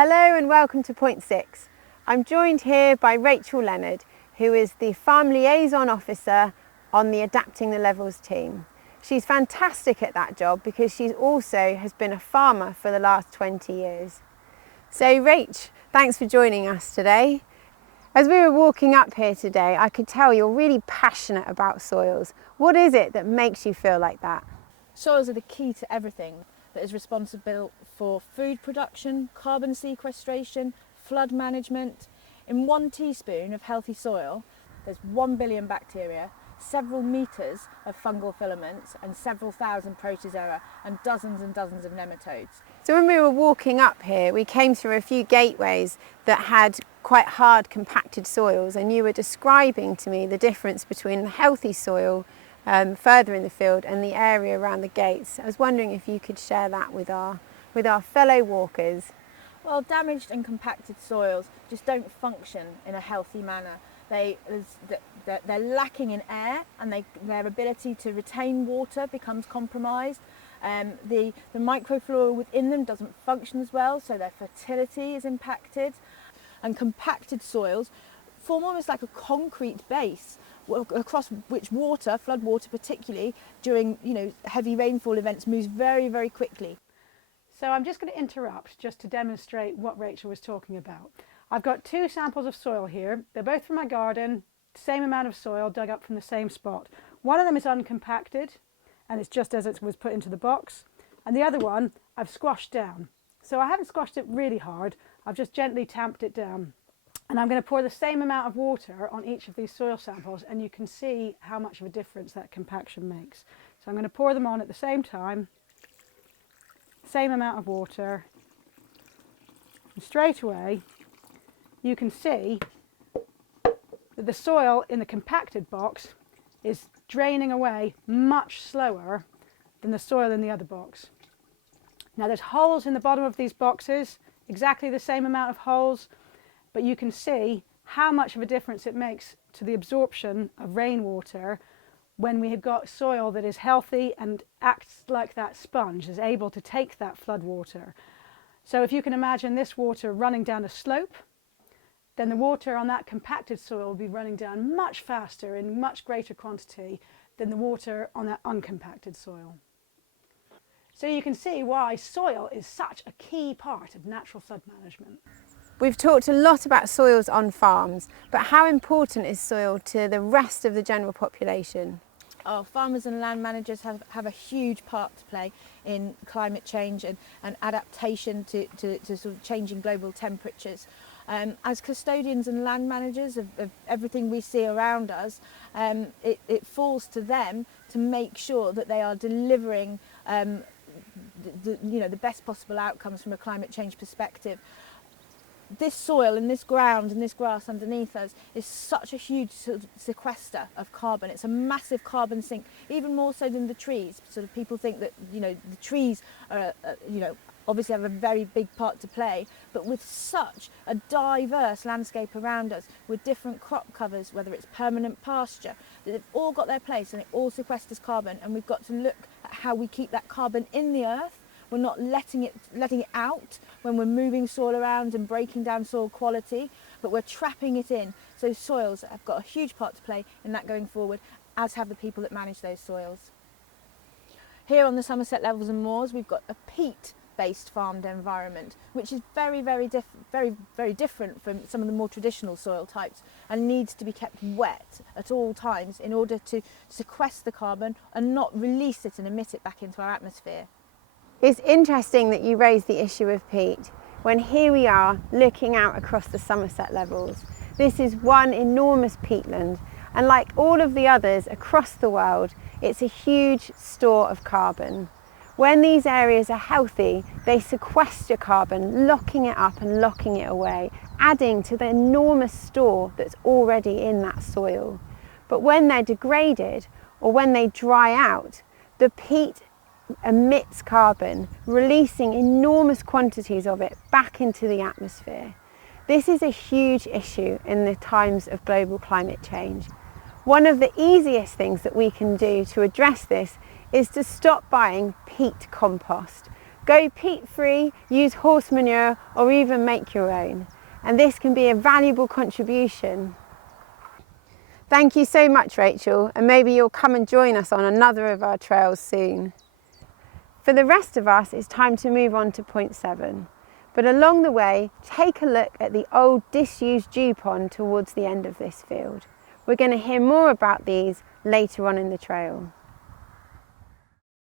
Hello and welcome to Point 6. I'm joined here by Rachel Leonard, who is the Farm Liaison Officer on the Adapting the Levels team. She's fantastic at that job because she also has been a farmer for the last 20 years. So Rach, thanks for joining us today. As we were walking up here today, I could tell you're really passionate about soils. What is it that makes you feel like that? Soils are the key to everything that is responsible for food production, carbon sequestration, flood management. In 1 teaspoon of healthy soil, there's 1 billion bacteria, several metres of fungal filaments and several thousand protozoa and dozens of nematodes. So when we were walking up here, we came through a few gateways that had quite hard compacted soils, and you were describing to me the difference between the healthy soil further in the field and the area around the gates. I was wondering if you could share that with our fellow walkers. Well, damaged and compacted soils just don't function in a healthy manner. They're lacking in air, and their ability to retain water becomes compromised. The microflora within them doesn't function as well, so their fertility is impacted. And compacted soils form almost like a concrete base across which water, flood water particularly, during heavy rainfall events moves very, very quickly. So I'm just going to interrupt just to demonstrate what Rachel was talking about. I've got 2 samples of soil here. They're both from my garden, same amount of soil dug up from the same spot. One of them is uncompacted and it's just as it was put into the box, and the other one I've squashed down. So I haven't squashed it really hard, I've just gently tamped it down. And I'm going to pour the same amount of water on each of these soil samples, and you can see how much of a difference that compaction makes. So I'm going to pour them on at the same time, same amount of water, and straight away you can see that the soil in the compacted box is draining away much slower than the soil in the other box. Now there's holes in the bottom of these boxes, exactly the same amount of holes, but you can see how much of a difference it makes to the absorption of rainwater when we have got soil that is healthy and acts like that sponge, is able to take that flood water. So if you can imagine this water running down a slope, then the water on that compacted soil will be running down much faster in much greater quantity than the water on that uncompacted soil. So you can see why soil is such a key part of natural flood management. We've talked a lot about soils on farms, but how important is soil to the rest of the general population? Our farmers and land managers have a huge part to play in climate change and adaptation to sort of changing global temperatures. As custodians and land managers of everything we see around us, it falls to them to make sure that they are delivering the best possible outcomes from a climate change perspective. This soil and this ground and this grass underneath us is such a huge sort of sequester of carbon. It's a massive carbon sink, even more so than the trees. Sort of people think that the trees are obviously have a very big part to play, but with such a diverse landscape around us, with different crop covers, whether it's permanent pasture, they've all got their place and it all sequesters carbon, and we've got to look at how we keep that carbon in the earth. We're not letting it out when we're moving soil around and breaking down soil quality, but we're trapping it in. So soils have got a huge part to play in that going forward, as have the people that manage those soils. Here on the Somerset Levels and Moors, we've got a peat-based farmed environment, which is very, very different from some of the more traditional soil types, and needs to be kept wet at all times in order to sequester the carbon and not release it and emit it back into our atmosphere. It's interesting that you raised the issue of peat when here we are looking out across the Somerset Levels. This is one enormous peatland, and like all of the others across the world, it's a huge store of carbon. When these areas are healthy, they sequester carbon, locking it up and locking it away, adding to the enormous store that's already in that soil. But when they're degraded or when they dry out, the peat emits carbon, releasing enormous quantities of it back into the atmosphere. This is a huge issue in the times of global climate change. One of the easiest things that we can do to address this is to stop buying peat compost. Go peat free, use horse manure or even make your own. And this can be a valuable contribution. Thank you so much, Rachel, and maybe you'll come and join us on another of our trails soon. For the rest of us, it's time to move on to point 7. But along the way, take a look at the old disused dew pond towards the end of this field. We're going to hear more about these later on in the trail.